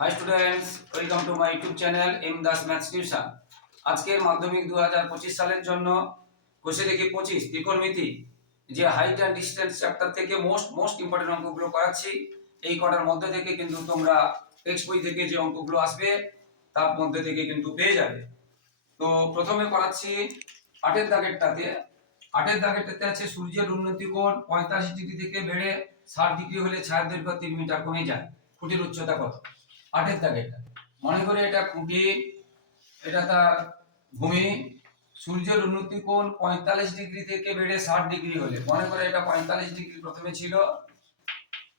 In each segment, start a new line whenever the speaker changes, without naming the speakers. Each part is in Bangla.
Hi students welcome to my YouTube channel M Das maths tuition আজকের মাধ্যমিক দু হাজার পঁচিশ সালের জন্য কোষে দেখি পঁচিশ, ত্রিকোণমিতি, যে হাইট অ্যান্ড ডিস্টেন্স চ্যাপ্টার থেকে মোস্ট মোস্ট ইম্পর্টেন্ট অঙ্কগুলো করাচ্ছি। এই কটার মধ্যে থেকে কিন্তু তোমরা টেক্সট বই থেকে যে অঙ্কগুলো আসবে, তার মধ্যে থেকে কিন্তু পেয়ে যাবে। তো প্রথমে করাচ্ছি আটের দাগেরটাতে। আটের দাগেরটাতে আছে সূর্যের উন্নতি কোণ, পঁয়তাল্লিশ ডিগ্রি থেকে বেড়ে ষাট ডিগ্রি হলে ছায়ার দৈর্ঘ্য তিন মিটার কমে যায়। খুঁটির উচ্চতা কত? আটের দাগ এটা। মনে করে এটা খুঁটি, এটা তার ভূমি, সূর্যের উন্নতি কোণ পঁয়তাল্লিশ ডিগ্রি থেকে বেড়ে ষাট ডিগ্রি হলে। মনে করে এটা পঁয়তাল্লিশ ডিগ্রি প্রথমে ছিল,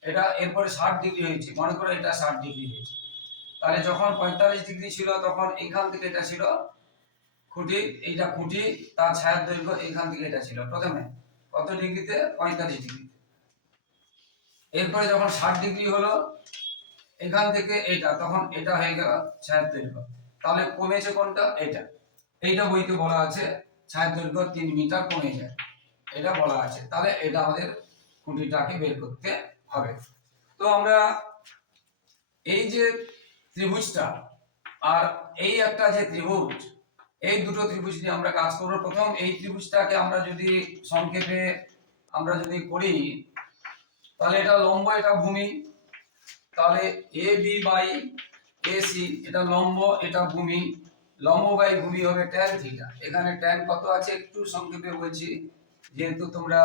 এটা এরপরে ষাট ডিগ্রি হয়েছে। মনে করে এটা ষাট ডিগ্রি হয়েছে। তাহলে যখন পঁয়তাল্লিশ ডিগ্রি ছিল, তখন এইখান থেকে এটা ছিল খুঁটি, এইটা খুঁটি, তার ছায়ার দৈর্ঘ্য এইখান থেকে এটা ছিল প্রথমে। কত ডিগ্রিতে? পঁয়তাল্লিশ ডিগ্রি এরপরে যখন ষাট ডিগ্রি হলো এখান থেকে এটা, তখন এটা হয়ে গেল ছায়ার দৈর্ঘ্য। তাহলে কমেছে কোনটা? এটা। এইটা বইতে বলা আছে, ছায়ার দৈর্ঘ্য তিন মিটার কমে যায়। এটা বলা আছে। তাহলে এটা আমাদের খুঁটিটাকে বের করতে হবে। তো আমরা এই যে ত্রিভুজটা আর এই একটা যে ত্রিভুজ, এই দুটো ত্রিভুজ নিয়ে আমরা কাজ করব। প্রথম এই ত্রিভুজটাকে আমরা যদি সংক্ষেপে আমরা যদি করি, তাহলে এটা লম্ব, এটা ভূমি। তাহলে A B by A C এটা লম্ব, এটা ভূমি। লম্ব বাই ভূমি হবে ট্যান থিটা এখানে ট্যান কত আছে একটু সংক্ষেপে বলছি। যেহেতু তোমরা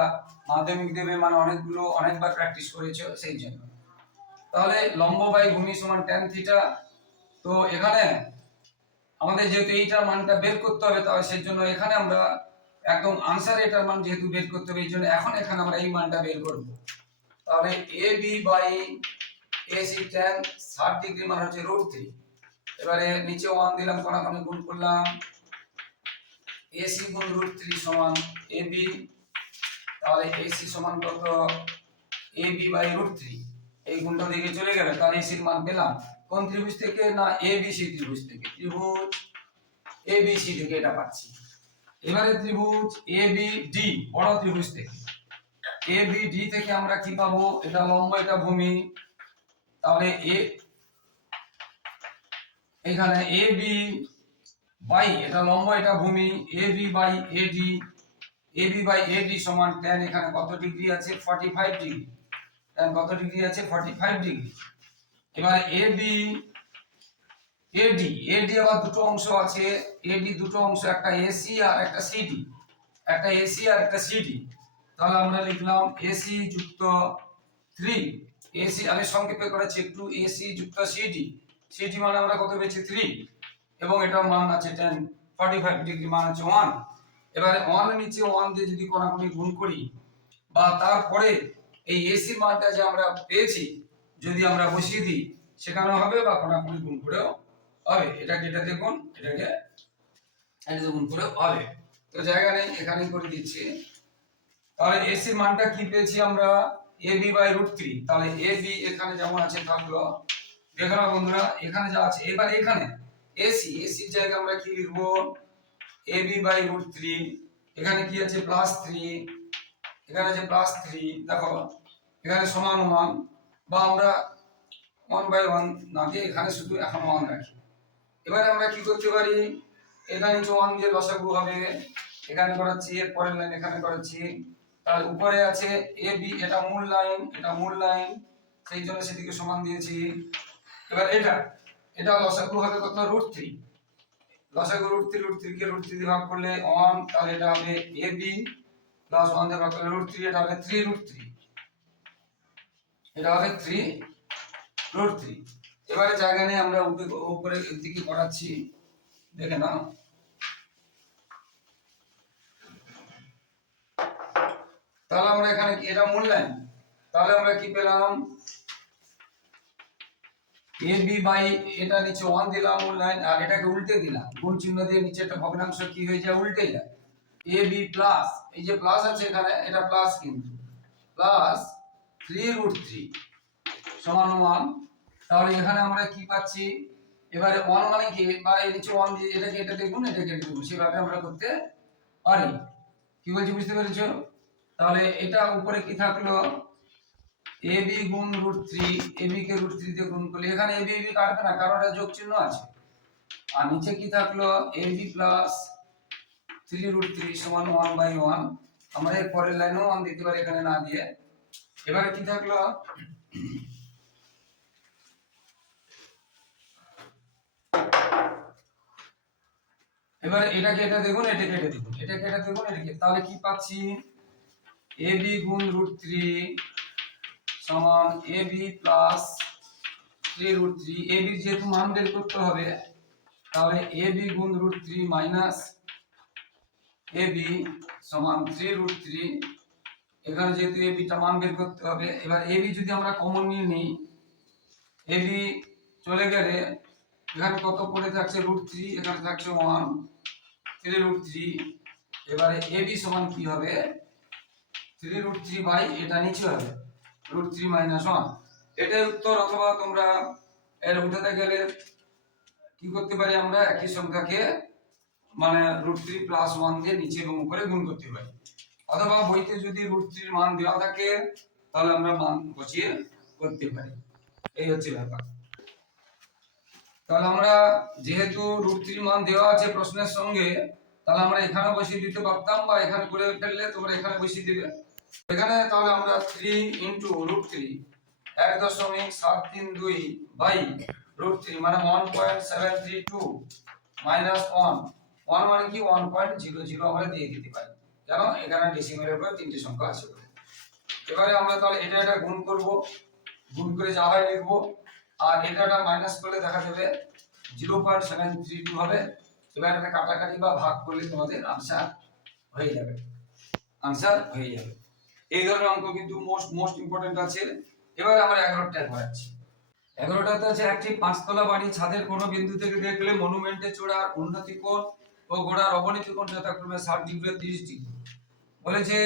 মাধ্যমিক দেবে মানে অনেকগুলো, অনেকবার প্র্যাকটিস করেছ, সেই জন্য। তাহলে লম্ব বাই ভূমি সমান ট্যান থিটা তো এখানে আমাদের যেহেতু এইটার মানটা বের করতে হবে, তাহলে সেই জন্য এখানে আমরা একদম আনসার এটার মান যেহেতু বের করতে হবে, এই জন্য এখন এখানে আমরা এই মানটা বের করব। তাহলে A B by A C tan ষাট ডিগ্রি মান হচ্ছে রুট থ্রি এবারে নিচে ওয়ান দিলাম কোনাখানি গুণ করলাম। এসি গুণ রুট থ্রি সমান এ বি তাহলে এসি সমান কত? A B by root three এই গুণটা দিকে চলে গেল তাহলে এসির মান পেলাম। কোন ত্রিভুজ থেকে? না এ বি সি ত্রিভুজ থেকে। ত্রিভুজ এ বি সি থেকে এটা পাচ্ছি। এবারে ত্রিভুজ এ বি ডি বড় ত্রিভুজ থেকে। এ বি ডি থেকে আমরা কি পাবো? এটা লম্ব, এটা ভূমি। তাহলে এ, এখানে এ বি বাই, এটা লম্ব, এটা ভূমি, A B by A D, A B by A D সমান tan এখানে কত ডিগ্রি আছে? 45 ডিগ্রি। tan কত ডিগ্রি আছে? 45 ডিগ্রি। এবারে A B, A D A D আবার দুটো অংশ আছে। এ ডি দুটো অংশ, একটা এসি আর একটা সিডি একটা এসি আর একটা সিডি তাহলে আমরা লিখলাম এসি যুক্ত 3 এসি আমি সংক্ষেপে করেছি একটু এসি যুক্ত সিডি সিডি মানে আমরা কত পেয়েছি? 3 এবং এটার মান আছে 10 45 ডিগ্রি মান আছে 1 এবারে 1 এর নিচে 1 দিয়ে যদি কোনাকুনি গুণ করি, বা তারপরে এই এসি মানটা যে আমরা পেয়েছি, যদি আমরা বসিয়ে দিই, সেখানেও হবে বা কোনাকুনি গুণ করেও হবে। এটাকে এটা দেখুন, এটাকে এটা গুণ করে হবে। তো জায়গা নেই, এখানেই করে দিচ্ছি। তাহলে এসি মানটা কি পেয়েছি আমরা? A B by root three তাহলে এ বি এখানে যেমন আছে থাকল দেখো না বন্ধুরা, এখানে যা আছে, এবার এখানে এসি এসির জায়গায় আমরা কি লিখব? A B by root three এখানে কি আছে? প্লাস থ্রি এখানে আছে প্লাস থ্রি দেখো, এখানে সমান ওয়ান বা আমরা ওয়ান বাই ওয়ান না দিয়ে এখানে শুধু এখন ওয়ান রাখি। এবারে আমরা কি করতে পারি? এখানে ওয়ান দিয়ে লসাগু হবে। এখানে করাচ্ছি, এর পরের লাইন এখানে করাচ্ছি। তার উপরে আছে এ বি এটা মূল লাইন এটা মূল লাইন সেই জন্য সেদিকে সমান দিয়েছি। এবার এটা এটা লসাগু হবে কত? রুট থ্রি লসাগু রুট থ্রি রুট থ্রি কে রুট থ্রি ভাগ করলে ওয়ান তাহলে এটা হবে এ বি প্লাস ওয়ান দিয়ে ভাগ করলে রুট থ্রি এটা হবে থ্রি রুট থ্রি এটা হবে থ্রি রুট থ্রি এবারে জায়গা নিয়ে আমরা উপরে উপরে দিকে করাচ্ছি দেখে নাও। তাহলে আমরা এখানে এটা মূল্যায়ন। তাহলে আমরা কি পেলাম? এ, বি, বাই, এটা নিচে ওয়ান দিলাম মূল্যায়ন, আর এটাকে উল্টে দিলাম। গুণ চিহ্ন দিয়ে নিচে একটা ভগ্নাংশ কি হয়ে যায় উল্টে যায়। এ, বি প্লাস এই যে প্লাস আছে এখানে, এটা প্লাস কিন্তু। প্লাস থ্রি রুট থ্রি সমান ওয়ান তাহলে এখানে আমরা কি পাচ্ছি? এবারে ওয়ান মানে কি? বা এই নিচে ওয়ান দিয়ে এটাকে এটা দেখুন এটাকে এটা দেখুন সেভাবে আমরা করতে পারি। কি বলছি, বুঝতে পেরেছ? তাহলে এটা উপরে কি থাকল? এ বি গুণ রুট থ্রি, এ বি কে রুট থ্রি দিয়ে গুণ করলে, এখানে এ বি বি কাটবে না? কারণ এটা যোগ চিহ্ন আছে। আর নিচে কি থাকল? A B plus three root three সমান ওয়ান বাই ওয়ান আমরা এর পরের লাইনেও ওয়ান দিতে পারি এখানে না দিয়ে। এবারে কি থাকল? এবারে এটাকে এটা দেখুন, এটাকে এটা দেখুন, এটাকে এটা দেখুন, এটাকে তাহলে কি পাচ্ছি? এ বি গুণ রুট থ্রি সমান A B plus three root three. A B যেহেতু মান বের করতে হবে, তাহলে এ বি গুণ root three minus A B সমান থ্রি রুট থ্রি। এখানে যেহেতু এ বিটা মান বের করতে হবে, এবার এ বি যদি আমরা কমন নিয়ে নিই, এ বি চলে গেলে এখানে কত পড়ে থাকছে রুট থ্রি, এখানে থাকছে ওয়ান, থ্রি রুট থ্রি। এবারে এ বি সমান কি হবে? থ্রি রুট থ্রি বাই এটা নিচে হবে। রুট থ্রি মাইনাস ওয়ান এটাই উত্তর, অথবা তোমরা এর উঠাতে গেলে কি করতে পারি আমরা? একই সংখ্যাকে মানে রুট থ্রি প্লাস ওয়ান দিয়ে নিচে এবং উপরে গুণ করতে পারি। অথবা বইতে যদি রুট থ্রির মান দেওয়া থাকে, তাহলে আমরা মান বসিয়ে করতে পারি। এই হচ্ছে ব্যাপার। তাহলে আমরা যেহেতু রুট থ্রি মান দেওয়া আছে প্রশ্নের সঙ্গে, তাহলে আমরা এখানে বসিয়ে দিতে পারতাম বা এখানে করে ফেললে তোমরা এখানে বসিয়ে দিবে। এখানে তাহলে আমরা থ্রি ইন্টু রুট থ্রি এক দশমিক সাত তিন দুই বাই রুট থ্রি মানে one point seven three two minus one one মানে কি? ওয়ান পয়েন্ট জিরো জিরো আমরা দিয়ে দিতে পারি। কেন? এখানে ডেসিমেলের পরে তিনটে সংখ্যা আছে এবারে আমরা তাহলে এটা এটা গুণ করব। গুণ করে যা হয় লিখব। আর এটা এটা মাইনাস করলে দেখা যাবে zero point seven three two হবে। এবার এটা কাটাকাটি বা ভাগ করলে তোমাদের আনসার হয়ে যাবে। আনসার হয়ে যাবে। এই ধরনের অঙ্ক কিন্তু মোস্ট মোস্ট ইম্পর্টেন্ট আছে। এবার আমরা এগারোটায় পড়াচ্ছি এগারোটাতে আছে একটি পাঁচতলা বাড়ি, ছাদের কোনো বিন্দু থেকে দেখলে মনুমেন্টে চূড়ার উন্নতি কোণ ও গোড়ার অবনতি কোণ যথাক্রমে ষাট ডিগ্রি তিরিশ ডিগ্রি। বলেছে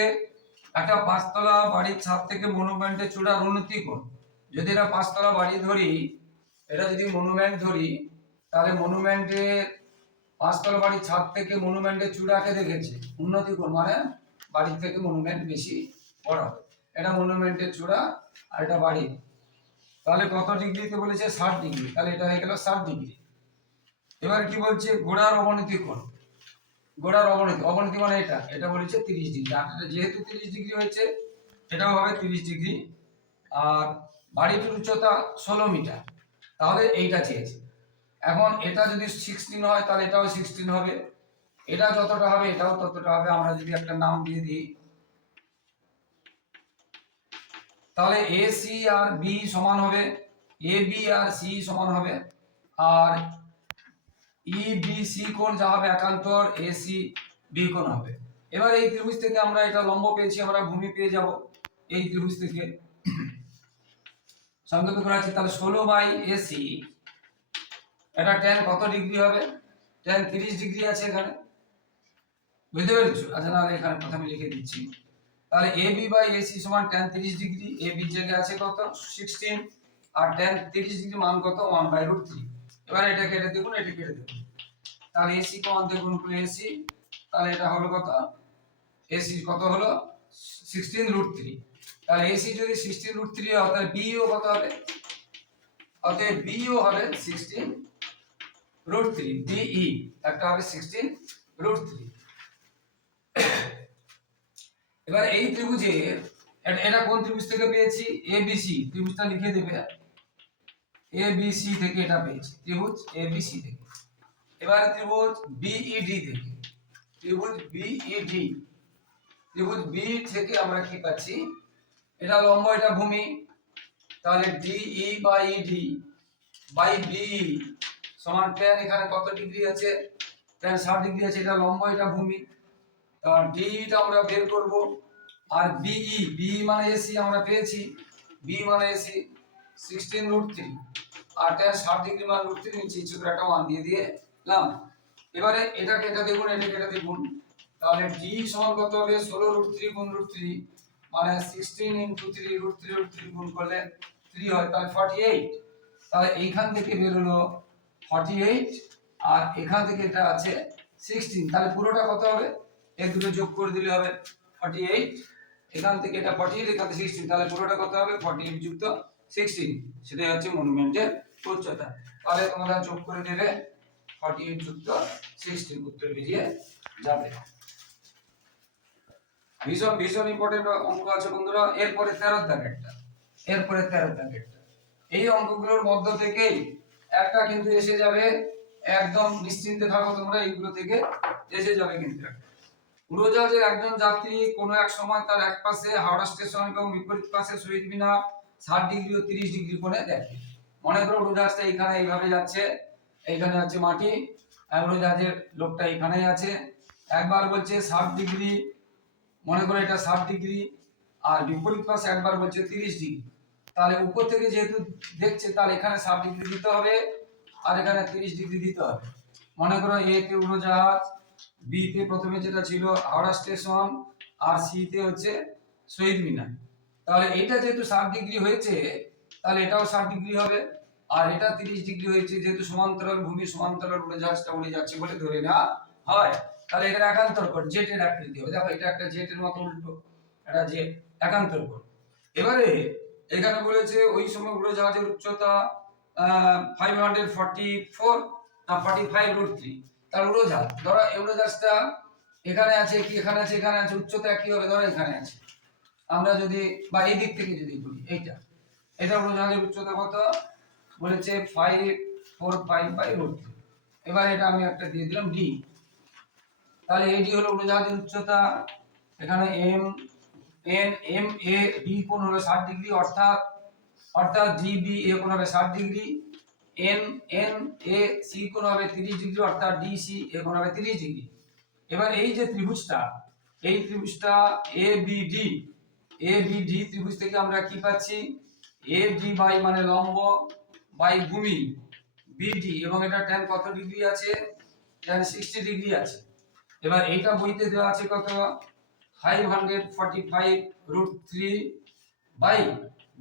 একটা পাঁচতলা বাড়ির ছাদ থেকে মনুমেন্টে চূড়ার উন্নতি কোণ। যদি এটা পাঁচতলা বাড়ি ধরি, এটা যদি মনুমেন্ট ধরি, তাহলে মনুমেন্টের পাঁচতলা বাড়ির ছাদ থেকে মনুমেন্টের চূড়াকে দেখেছে। উন্নতি কোণ মানে বাড়ির থেকে মনুমেন্ট বেশি হবে। এটা মনুমেন্টের চূড়া আর এটা বাড়ি। তাহলে কত ডিগ্রিতে বলেছে? ষাট ডিগ্রি। তাহলে এটা হয়ে গেল ষাট ডিগ্রি। এবার কি বলছে? গোড়ার অবনতি কোণ। গোড়ার অবনতি। অবনতি মানে এটা। এটা বলেছে তিরিশ ডিগ্রি। আর এটা যেহেতু তিরিশ ডিগ্রি হয়েছে, এটাও হবে তিরিশ ডিগ্রি। আর বাড়িটির উচ্চতা ষোলো মিটার। তাহলে এইটা চেয়েছে। এখন এটা যদি সিক্সটিন হয়, তাহলে এটাও সিক্সটিন হবে। এটা যতটা হবে, এটাও ততটা হবে। আমরা যদি একটা নাম দিয়ে দিই তাহলে এ সি আর বি সমান হবে। এ বি আর সি সমান হবে। আর ই বি সি কোণ যা হবে একান্তর এ সি বি কোণ হবে। এবার এই ত্রিভুজ থেকে আমরা এটা লম্ব পেয়েছি, আমরা ভূমি পেয়ে যাব এই ত্রিভুজ থেকে। সংক্ষেপে করা আছে, তাহলে ষোলো বাই এসি এটা ট্যান কত ডিগ্রি হবে? ট্যান তিরিশ ডিগ্রি আছে এখানে। বুঝতে পেরেছ? আচ্ছা নাহলে এখানে প্রথমে লিখে দিচ্ছি। তাহলে এ বি বাই এসি সমান টেন তিরিশ ডিগ্রি এ বি জায়গায় আছে কত? সিক্সটিন আর টেন তিরিশ ডিগ্রি মান কত? ওয়ান বাই রুট থ্রি এবার এটা কেটে দেখুন, এটা কেটে দেখুন। তাহলে এসি কে দেখুন করলে এসি তাহলে এটা হলো কত? এসি কত হলো? সিক্সটিন রুট থ্রি তাহলে এসি যদি সিক্সটিন রুট থ্রি হয়, তাহলে বিও কত হবে? অতএব বিও হবে সিক্সটিন রুট থ্রি বিই একটা হবে সিক্সটিন রুট থ্রি এবার এই ত্রিভুজের এটা- কোন ত্রিভুজ থেকে পেয়েছি? এ বি সি ত্রিভুজটা লিখে দেবে। এ বি সি থেকে এটা পেয়েছি। ত্রিভুজ এ বি সি থেকে। এবার ত্রিভুজ বিইডি থেকে। ত্রিভুজ বিইডি ত্রিভুজ বি থেকে আমরা কি পাচ্ছি? এটা লম্ব, এটা ভূমি। তাহলে DE by ED by B সমান ট্যান এখানে কত ডিগ্রি আছে? ট্যান ষাট ডিগ্রি আছে, এটা লম্ব, এটা ভূমি। তার ডিটা আমরা বের করব আর বিই বি মানে এসি আমরা পেয়েছি। বি মানে এসি সিক্সটিন রুট থ্রি আর ট্যান ষাট ডিগ্রি মানে রুট থ্রি নিচ্ছি একটা ওয়ান দিয়ে দিয়েলাম এবারে এটাকে এটা দেখুন, এটাকে এটা দেখুন। তাহলে ডি সমান কত হবে ষোলো রুট থ্রি গুণ রুট থ্রি মানে sixteen into three root three root three গুণ করলে থ্রি হয়, তাহলে ফর্টি এইট তাহলে এইখান থেকে বেরোলো ফর্টি এইট আর এখান থেকে এটা আছে সিক্সটিন তাহলে পুরোটা কত হবে? এর দুটো যোগ করে দিলে হবে ফর্টি এইট এখান থেকে এটা ফর্টি এইট এখান থেকে সিক্সটিন তাহলে পুরোটা কত হবে ফর্টি এইট যুক্ত সিক্সটিন সেটাই হচ্ছে মনুমেন্টের উচ্চতা। তাহলে তোমরা যোগ করে দেবে ফর্টি যুক্ত সিক্সটিন উত্তর বেরিয়ে যাবে। ভীষণ ভীষণ ইম্পর্টেন্ট অঙ্ক আছে বন্ধুরা। এরপরে তেরো দাগেরটা এরপরে তেরো দাগেরটা এই অঙ্কগুলোর মধ্য থেকেই একটা কিন্তু এসে যাবে। একদম নিশ্চিন্তে থাকো তোমরা, এইগুলো থেকে এসে যাবে কিন্তু একটা। উড়োজাহাজের একজন যাত্রী কোনো এক সময় তার এক পাশে হাওড়া স্টেশন এবং বিপরীত পাশে শহীদ মিনার ষাট ডিগ্রি ও তিরিশ ডিগ্রি কোণে দেখে। মনে করো উড়োজাহাজটা এইখানে এইভাবে যাচ্ছে, এইখানে আছে মাটি উড়োজাহাজের লোকটা এইখানেই আছে। একবার বলছে ষাট ডিগ্রি, মনে করো এটা ষাট ডিগ্রি, আর বিপরীত পাশে একবার বলছে তিরিশ ডিগ্রি। তাহলে উপর থেকে যেহেতু দেখছে, তাহলে এখানে ষাট ডিগ্রি দিতে হবে, আর এখানে তিরিশ ডিগ্রি দিতে হবে। মনে করো এ তে উড়োজাহাজ বি তে প্রথমে যেটা ছিল হাওড়া স্টেশন, আর সি তে হচ্ছে শহীদ মিনার। তাহলে এটা যেহেতু ষাট ডিগ্রি হয়েছে, তাহলে এটাও ষাট ডিগ্রি হবে, আর এটা তিরিশ ডিগ্রি হয়েছে যেহেতু সমান্তরাল ভূমি, সমান্তরাল উড়োজাহাজটা উড়ে যাচ্ছে বলে ধরে না হয়। তাহলে এখানে একান্তর কর জেটের আকৃতি হবে। দেখো, এটা একটা জেটের মতো উল্টো এটা জেট একান্তর কর এবারে এখানে বলেছে ওই সময় উড়োজাহাজের উচ্চতা five hundred forty four forty five root three তার উড়োজাহাজ ধরো উড়োজাহাজটা এখানে আছে, কি এখানে আছে এখানে আছে, উচ্চতা কি হবে, ধরো এখানে আছে। আমরা যদি, বা এই দিক থেকে যদি বলি, এইটা। এটা উড়োজাহাজের উচ্চতা কত? বলেছে five four five by three এবার এটা আমি একটা দিয়ে দিলাম ডি তাহলে এডি হলো উড়োজাহাজের উচ্চতা। এখানে M N M A D কোণ হলো ষাট ডিগ্রি, অর্থাৎ অর্থাৎ জি বি এ কোণ হবে ষাট degree. N N A C কোণ হবে তিরিশ ডিগ্রি, অর্থাৎ ডি সি এ কোণ হবে তিরিশ ডিগ্রি। এবার এই যে ত্রিভুজটা, এই ত্রিভুজটা A B D A B D ত্রিভুজ থেকে আমরা কি পাচ্ছি? এ ডি বাই মানে লম্ব বাই ভূমি বিডি এবং এটা ট্যান কত ডিগ্রি আছে? ট্যান সিক্সটি ডিগ্রি আছে। এবার এইটা বইতে দেওয়া আছে কত? Five hundred forty five root three by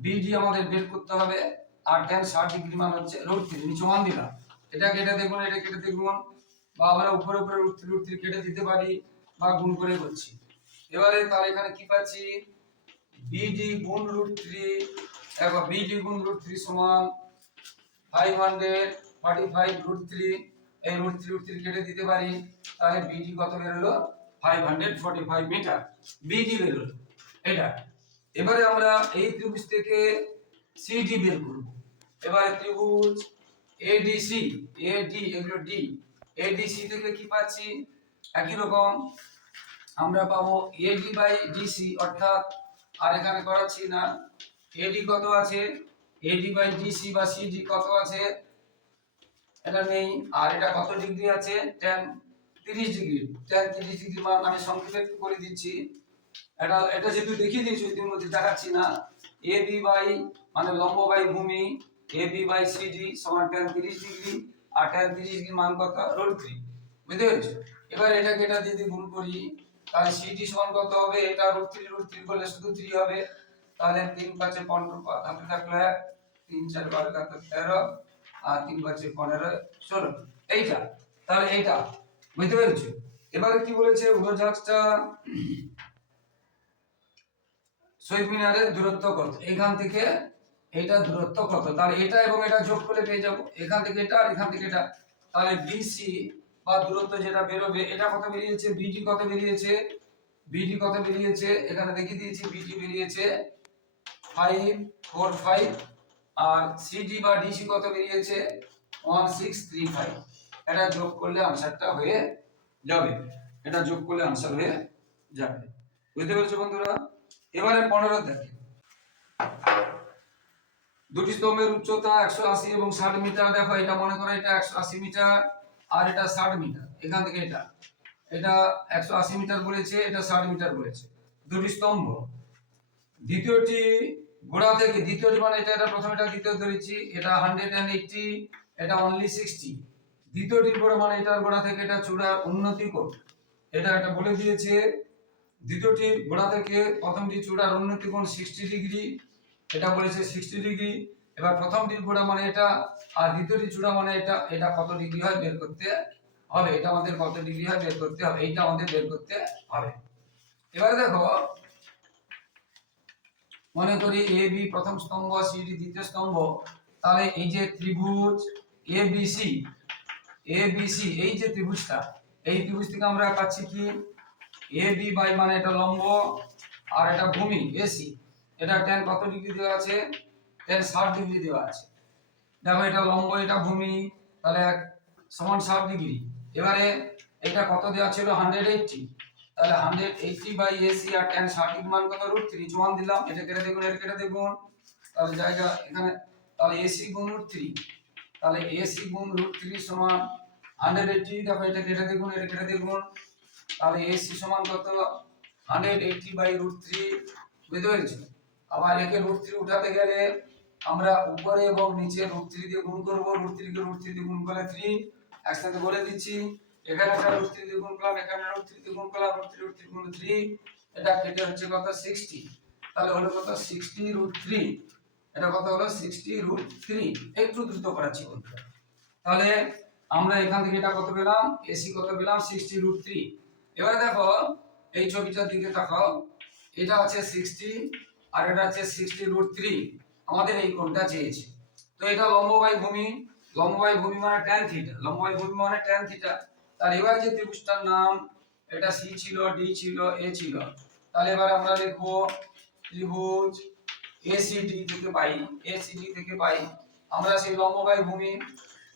BD আমাদের বের করতে হবে। আর ট্যান ষাট ডিগ্রি মান হচ্ছে রুট থ্রি নিচে মান দিলাম এটা কেটে দেখুন, এটা কেটে দেখুন। বা আমরা উপরে উপরে রুট থ্রি রুট থ্রি কেটে দিতে পারি বা গুণ করে করছি এবারে তার এখানে কি পাচ্ছি? বিডি গুণ রুট থ্রি দেখো বিডি গুণ রুট থ্রি সমান five hundred forty five root three এই রুট থ্রি রুট থ্রি কেটে দিতে পারি। তাহলে বিডি কত বেরোলো? Five hundred forty five meter BD বেরোলো। এটা। এবারে আমরা এই ত্রিভুজ থেকে সিডি বের করব। এবারে ত্রিভুজ এডিসি এডি এগুলো ডি এডিসি থেকে কি পাচ্ছি? একই রকম, আমরা পাবো এডি বাই ডিসি অর্থাৎ আর এখানে করাচ্ছি না। এডি কত আছে? এডি বাই ডিসি বা সিডি কত আছে? এটা নেই। আর এটা কত ডিগ্রি আছে? টেন তিরিশ ডিগ্রি। টেন তিরিশ ডিগ্রি মান আমি সংক্ষেপে একটু করে দিচ্ছি। এটা এটা যেহেতু দেখিয়ে দিয়েছি, ইতিমধ্যে দেখাচ্ছি না। এ বি বাই মানে লম্ব বাই ভূমি এ বি বাই সিডি সমান টেন তিরিশ ডিগ্রি আর টেন মান কত? রোড থ্রি বুঝতে পেরেছ? এবার এটাকে এটা যদি গুণ করি, তাহলে সিডি সমান কত হবে? এটা রুট থ্রি রুট থ্রি করলে শুধু থ্রি হবে। তাহলে তিন পাঁচে পনেরো হাতে থাকলে তিন চার বারো কাতে তেরো, আর তিন পাঁচে পনেরো ষোলো। এইটা। তাহলে এইটা। বুঝতে পেরেছ? এবারে কি বলেছে উড়োজাহাজটা শহীদ মিনারের দূরত্ব কত? এখান থেকে এটা দূরত্ব কত? তাহলে এটা এবং এটা যোগ করে পেয়ে যাব। এখান থেকে এটা আর এখান থেকে এটা। তাহলে বিসি বা দূরত্ব যেটা বেরোবে, এটা কত বেরিয়েছে? বিডি কত বেরিয়েছে? বিডি কত বেরিয়েছে? এখানে দেখিয়ে দিয়েছি বিডি বেরিয়েছে ফাইভ ফোর ফাইভ আর সিডি বা ডিসি কত বেরিয়েছে? ওয়ান সিক্স থ্রি ফাইভ এটা যোগ করলে আনসারটা হয়ে যাবে। এটা যোগ করলে আনসার হয়ে যাবে। বুঝতে পেরেছ বন্ধুরা? এবারে পনেরো দেখে। দুটি স্তম্ভের উচ্চতা একশো আশি এবং ষাট মিটার। দেখো, এটা মনে করো এটা একশো আশি মিটার আর এটা ষাট মিটার। এখান থেকে এটা। এটা একশো আশি মিটার বলেছে, এটা ষাট মিটার বলেছে। দুটি স্তম্ভ। দ্বিতীয়টি গোড়া থেকে, দ্বিতীয়টি মানে এটা এটা প্রথমে এটা দ্বিতীয় ধরেছি, এটা হান্ড্রেড অ্যান্ড এইটটি এটা অনলি সিক্সটি দ্বিতীয়টি গোড়া মানে এটার গোড়া থেকে এটা চূড়া উন্নতি কোণ এটা একটা বলে দিয়েছে। দ্বিতীয়টি গোড়া থেকে প্রথমটি চূড়ার উন্নতি কোণ সিক্সটি ডিগ্রি এটা বলেছে সিক্সটি ডিগ্রি এবার প্রথমটির গোড়া মানে এটা, আর দ্বিতীয়টি চূড়া মানে এটা এটা কত ডিগ্রি হয় বের করতে হবে, এটা আমাদের কত ডিগ্রি হয় বের করতে হবে, এইটা আমাদের বের করতে হবে। এবারে দেখো, মনে করি এ বি প্রথম স্তম্ভ সি ডি দ্বিতীয় স্তম্ভ, তাহলে এই যে ত্রিভুজ A B C A B C এই যে ত্রিভুজটা, এই ত্রিভুজ থেকে আমরা পাচ্ছি কি? এ বি বাই মানে এটা লম্ব, আর এটা ভূমি এসি এটা টেন কত ডিগ্রি দেওয়া আছে? টেন ষাট ডিগ্রি দেওয়া আছে। দেখো এটা লম্ব, এটা ভূমি, তাহলে সমান ষাট ডিগ্রি এবারে এটা কত দেওয়া ছিল? হান্ড্রেড এইটটি তাহলে হান্ড্রেড এইটটি বাই এসি আর টেন ষাট ডিগ্রি মান কত রুট থ্রি সমান দিলাম। এটা কেটে দেখুন, এটা কেটে দেখুন। তাহলে জায়গা এখানে, তাহলে এসি গুণ রুট থ্রি তাহলে এসি গুণ রুট থ্রি সমান হান্ড্রেড এইটটি দেখো এটা কেটে দেখুন, এটা কেটে দেখুন। তাহলে এসি সমান কত? Hundred eighty by root three বুঝতে পেরেছ? আবার একে রুট থ্রি উঠাতে গেলে আমরা উপরে এবং নিচে রুট থ্রি দিয়ে গুণ করব। রুট থ্রি কে রুট থ্রি দিয়ে গুণ করলে থ্রি একসাথে বলে দিচ্ছি, এখানে একটা রুট থ্রি দিয়ে গুণ করলাম, এখানে রুট থ্রি দিয়ে গুণ করলাম, রুট থ্রি রুট থ্রি গুণ থ্রি এটা কেটে হচ্ছে কত? সিক্সটি তাহলে হলো কত? সিক্সটি রুট থ্রি এটা কত হলো? সিক্সটি রুট থ্রি একটু দ্রুত করাচ্ছি বন্ধুরা। তাহলে আমরা এখান থেকে এটা কত পেলাম? এসি কত পেলাম? সিক্সটি রুট থ্রি এবারে দেখো, এই ছবিটার দিকে তাকাও। এটা আছে সিক্সটি আর এটা আছে সিক্সটি রুট থ্রি আমাদের এই কোণটা চেয়েছে। তো এটা লম্ব বাই ভূমি। লম্ব বাই ভূমি মানে ট্যান থিটা লম্ব বাই ভূমি মানে ট্যান থিটা তার এবার যে ত্রিভুজটার নাম, এটা সি ছিল ডি ছিল এ ছিল। তাহলে এবার আমরা লিখব ত্রিভুজ এসিডি থেকে পাই। এসিডি থেকে পাই। আমরা সেই লম্ব বাই ভূমি।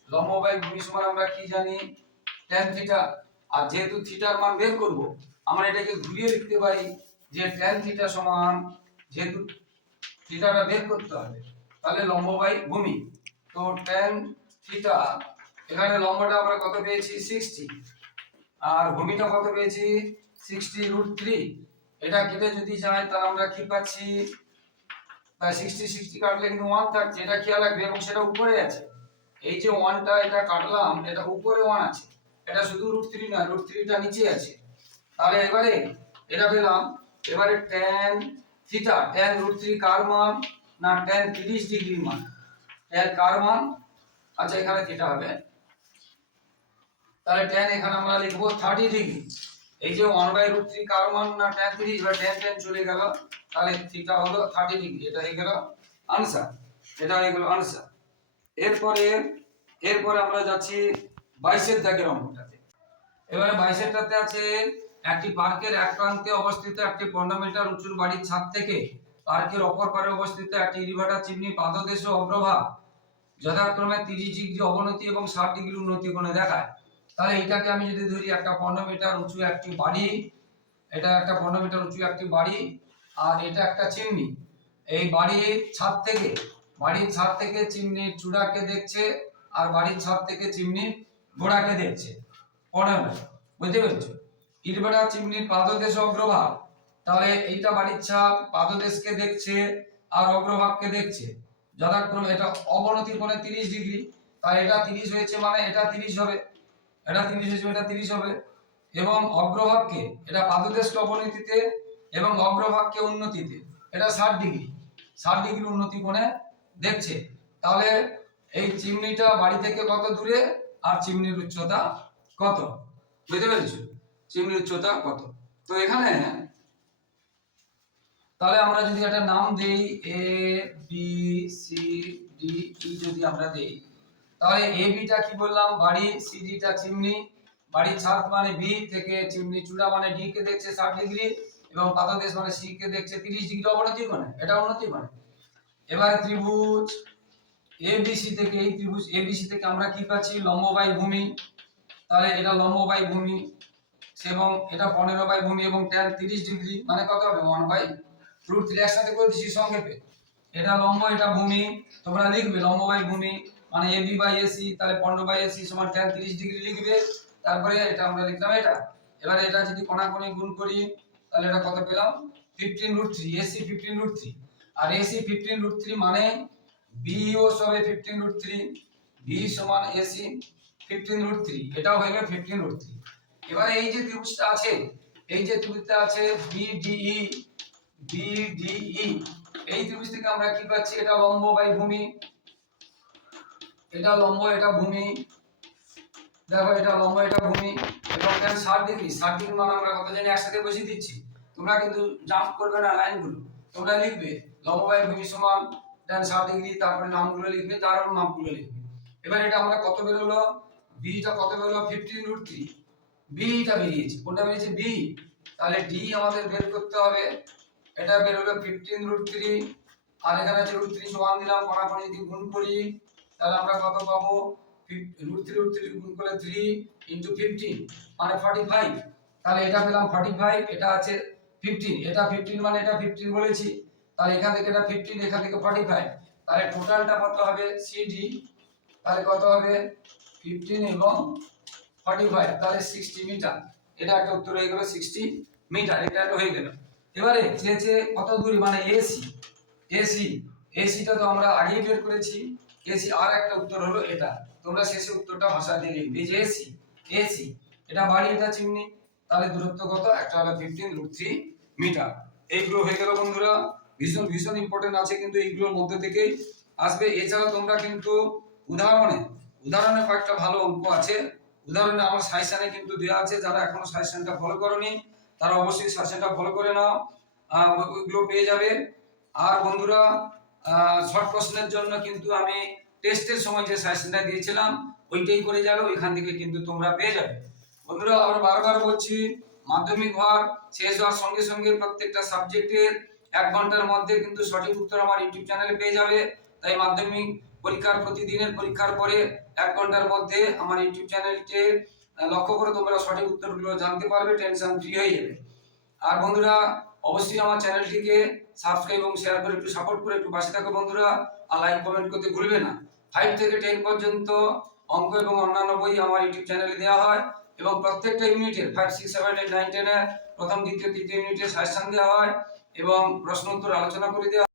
লম্ব বাই ভূমি সমান আমরা কি জানি? ট্যান থিটা আর যেহেতু থিটার মান বের করব, আমরা এটাকে ঘুরিয়ে লিখতে পারি যে ট্যান থিটা সমান যেহেতু থিটাটা বের করতে হবে, তাহলে লম্ব বাই ভূমি। তো ট্যান থিটা এখানে লম্বটা আমরা কত পেয়েছি? সিক্সটি আর ভূমিটা কত পেয়েছি? সিক্সটি রুট থ্রি এটা কেটে যদি যায়, তাহলে আমরা কি পাচ্ছি? সিক্সটি সিক্সটি কাটলে কিন্তু ওয়ান থাকছে। এটা খেয়াল রাখবে এবং সেটা উপরে আছে। এই যে ওয়ানটা এটা কাটলাম, এটা উপরে ওয়ান আছে। এটা শুধু রুট থ্রি না রুট থ্রিটা নিচে আছে। তাহলে এবারে এটা পেলাম। এবারে tan theta tan root three কার মান না ট্যান তিরিশ ডিগ্রি মান ট্যান কার মান আচ্ছা এখানে থিটা হবে। তাহলে ট্যান এখানে আমরা লিখব থার্টি ডিগ্রি এই যে ওয়ান বাই রুট থ্রি কার মান না ট্যান তিরিশ বা ট্যান ট্যান চলে গেল। তাহলে থিটা হলো থার্টি ডিগ্রি এটা হয়ে গেল আনসার এটা হয়ে গেল আনসার এরপরে এরপরে আমরা যাচ্ছি বাইশের দাগের অঙ্কটাতে। এবারে বাইশেরটাতে আছে একটি পার্কের এক প্রান্তে অবস্থিত একটি পনেরো মিটার উঁচুর বাড়ির ছাদ থেকে পার্কের অপর পারে অবস্থিত একটি ইরিভাটার চিমনি পাদদেশ অগ্রভাগ, যথাক্রমে তিরিশ ডিগ্রি অবনতি এবং ষাট ডিগ্রি উন্নতি কোণে দেখায়। তাহলে এটাকে আমি যদি ধরি একটা পনেরো মিটার উঁচু একটি বাড়ি, এটা একটা পনেরো মিটার উঁচু একটি বাড়ি আর এটা একটা চিমনি। এই বাড়ির ছাদ থেকে, বাড়ির ছাদ থেকে চিমনির চূড়াকে দেখছে আর বাড়ির ছাদ থেকে চিমনির গোড়াকে দেখছে। পনেরো বুঝতে পেরেছ? ইটভাটা চিমনির পাদদেশ অগ্রভাগ। তাহলে এইটা বাড়ির ছাপ, পাদদেশকে দেখছে আর অগ্রভাগকে দেখছে। যথাক্রমে এটা অবনতি কোণে তিরিশ ডিগ্রি। তাই এটা তিরিশ হয়েছে মানে এটা তিরিশ হবে। এটা তিরিশ হয়েছে, এটা তিরিশ হবে। এবং অগ্রভাগকে, এটা পাদদেশকে অবনতিতে এবং অগ্রভাগকে উন্নতিতে। এটা ষাট ডিগ্রি। ষাট ডিগ্রি উন্নতি কোণে দেখছে। তাহলে এই চিমনিটা বাড়ি থেকে কত দূরে আর চিমনির উচ্চতা কত? বুঝতে পেরেছ? চিমনির উচ্চতা কত? তো এখানে তাহলে আমরা যদি একটা নাম দেই A B C D E যদি আমরা দেই, তাহলে এ বিটা কি বললাম? বাড়ি সি ডিটা চিমনি, বাড়ির ছাদ মানে বি থেকে চিমনি চূড়া মানে ডি কে দেখছে ষাট ডিগ্রি এবং পাদদেশ মানে সি কে দেখছে তিরিশ ডিগ্রি অবনতি কোণে এটা উন্নতি মানে। এবার ত্রিভুজ এ এবিসি থেকে এই ত্রিভুজ এ এবিসি থেকে আমরা কি পাচ্ছি? লম্ব বাই ভূমি। তাহলে এটা লম্ব বাই ভূমি। এবং এটা পনেরো বাই ভূমি এবং ট্যান তিরিশ ডিগ্রি মানে কত হবে? ওয়ান বাই রুট থ্রি একসাথে করে দিচ্ছি সংক্ষেপে। এটা লম্ব, এটা ভূমি, তোমরা লিখবে লম্ব বাই ভূমি মানে এ বি বাই এসি তাহলে পনেরো বাই এসি সমান ট্যান তিরিশ ডিগ্রি লিখবে। তারপরে এটা আমরা লিখলাম এটা। এবারে এটা যদি কোণাকোণি গুণ করি, তাহলে এটা কত পেলাম? Fifteen root three AC fifteen root three আর এসি ফিফটিন রুট থ্রি মানে বিও সবে ফিফটিন রুট থ্রি বি সমান এসি ফিফটিন রুট থ্রি এটাও হয়ে গেল ফিফটিন রুট থ্রি এবারে এই যে ত্রিভুজটা আছে, এই যে ত্রিভুজটা আছে বিডিই বিডিই এই ত্রিভুজ থেকে আমরা কি পাচ্ছি? এটা লম্ব বাই ভূমি। এটা লম্ব, এটা ভূমি। দেখো, এটা লম্ব, এটা ভূমি। এবং এখানে ষাট ডিগ্রি ষাট ডিগ্রি মানে আমরা কত জানি একসাথে বসিয়ে দিচ্ছি? তোমরা কিন্তু জাম্প করবে না লাইনগুলো। তোমরা লিখবে লম্বায় ভূমি সমান tan ষাট ডিগ্রি, তারপরে নামগুলো লিখবে, তারপর মাপগুলো লিখবে। এবার এটা আমরা কত বেরোলো? বিটা কত বেরোলো? ফিফটিন রুট থ্রি বিটা বেরিয়েছে। কোনটা বেরিয়েছে? বি তাহলে ডি আমাদের বের করতে হবে। এটা বেরোলো ফিফটিন রুট থ্রি আর এখানে আছে রুট থ্রি সমান দিলাম কড়াকড়ি যদি গুণ করি, তাহলে আমরা কত পাবো? রুট থ্রি রুট থ্রি গুণ করলে থ্রি ইন্টু ফিফটিন মানে ফর্টি ফাইভ তাহলে এটা পেলাম ফর্টি ফাইভ এটা আছে ফিফটিন এটা ফিফটিন মানে এটা ফিফটিন বলেছি। তাহলে এখান থেকে এটা ফিফটিন এখান থেকে ফর্টি ফাইভ তাহলে টোটালটা কত হবে? সিডি তাহলে কত হবে? ফিফটিন এবং ফর্টি ফাইভ তাহলে সিক্সটি মিটার এটা একটা উত্তর হয়ে গেল সিক্সটি মিটার এটা একটা হয়ে গেল। এবারে চেয়েছে কত দূরে মানে এসি এসি এসিটা তো আমরা আগেই বের করেছি। এসি আর একটা উত্তর হলো এটা। তোমরা শেষে উত্তরটা ভাষা দিয়ে লিখবে যে এসি এসি এটা বাড়ি এটা চিমনি। তাহলে দূরত্ব কত? একটা হলো ফিফটিন রুট থ্রি মিটার এইগুলো হয়ে গেল বন্ধুরা। ভীষণ ভীষণ ইম্পর্টেন্ট আছে কিন্তু এইগুলোর মধ্যে থেকেই আসবে। এছাড়া তোমরা কিন্তু উদাহরণে উদাহরণে কয়েকটা ভালো অঙ্ক আছে। উদাহরণে আমার সাজেশনে কিন্তু দেওয়া আছে, যারা এখনও সাজেশনটা ফলো করনি, তারা অবশ্যই সাজেশনটা ফলো করে নাও। ওইগুলো পেয়ে যাবে। আর বন্ধুরা শর্ট প্রশ্নের জন্য কিন্তু আমি টেস্টের সময় যে সাজেশনটা দিয়েছিলাম, ওইটাই করে যাবে, ওইখান থেকে কিন্তু তোমরা পেয়ে যাবে। বন্ধুরা আমরা বারবার বলছি, মাধ্যমিক হওয়ার, শেষ হওয়ার সঙ্গে সঙ্গে প্রত্যেকটা সাবজেক্টের এক ঘণ্টার মধ্যে কিন্তু সঠিক উত্তর আমার ইউটিউব চ্যানেলে পেয়ে যাবে। তাই মাধ্যমিক পরীক্ষার প্রতিদিনের পরীক্ষার পরে এক ঘণ্টার মধ্যে আমার ইউটিউব চ্যানেলকে লক্ষ্য করে তোমরা সঠিক উত্তরগুলো জানতে পারবে টেনশন ফ্রি হয়ে যাবে। আর বন্ধুরা, অবশ্যই আমার চ্যানেলটিকে সাবস্ক্রাইব এবং শেয়ার করে একটু সাপোর্ট করে একটু পাশে থাকো বন্ধুরা, আর লাইক কমেন্ট করতে ভুলবে না। ফাইভ থেকে টেন পর্যন্ত অঙ্ক এবং অন্যান্য বই আমার ইউটিউব চ্যানেলে দেওয়া হয় এবং প্রত্যেকটা ইউনিটের five six seven eight nine টেনের প্রথম, দ্বিতীয়, তৃতীয় ইউনিটের সাজেশন দেওয়া হয় এবং প্রশ্ন উত্তর আলোচনা করে দেওয়া